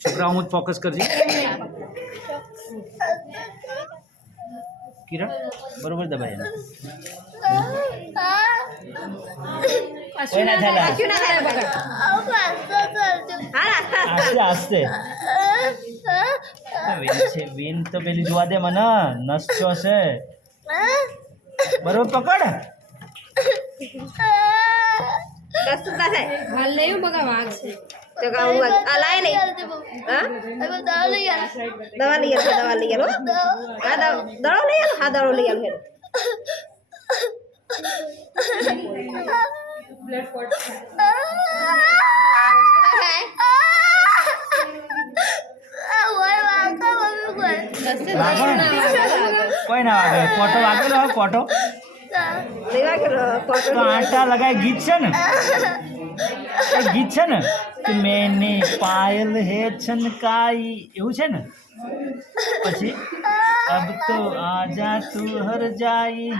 છોકરાઓ જ ફોકસ કરજે કિરણ બરોબર દબાઈ એને કોઈ ના થાય આસ્તે આસ્તે વેન છે વેન તો પેલી જોવા દે મને નસતો છે બરોબર પકડ હાલ નહીં બગા વાઘ છે તો ગાઉ અલાય નહીં હા દવા લઈ આલ દવા લઈ આલ હા દવા લઈ આલ હા દવા લઈ આલ કોઈ ના વાગે કોટો વાગેલો હોય કોટો તો આટા લગાય ગીત છે ને એ ગીત છે ને કે મેને પાયલ હે છનકાઈ એવું છે ને પછી અબ તો આજા તું હર જાઈ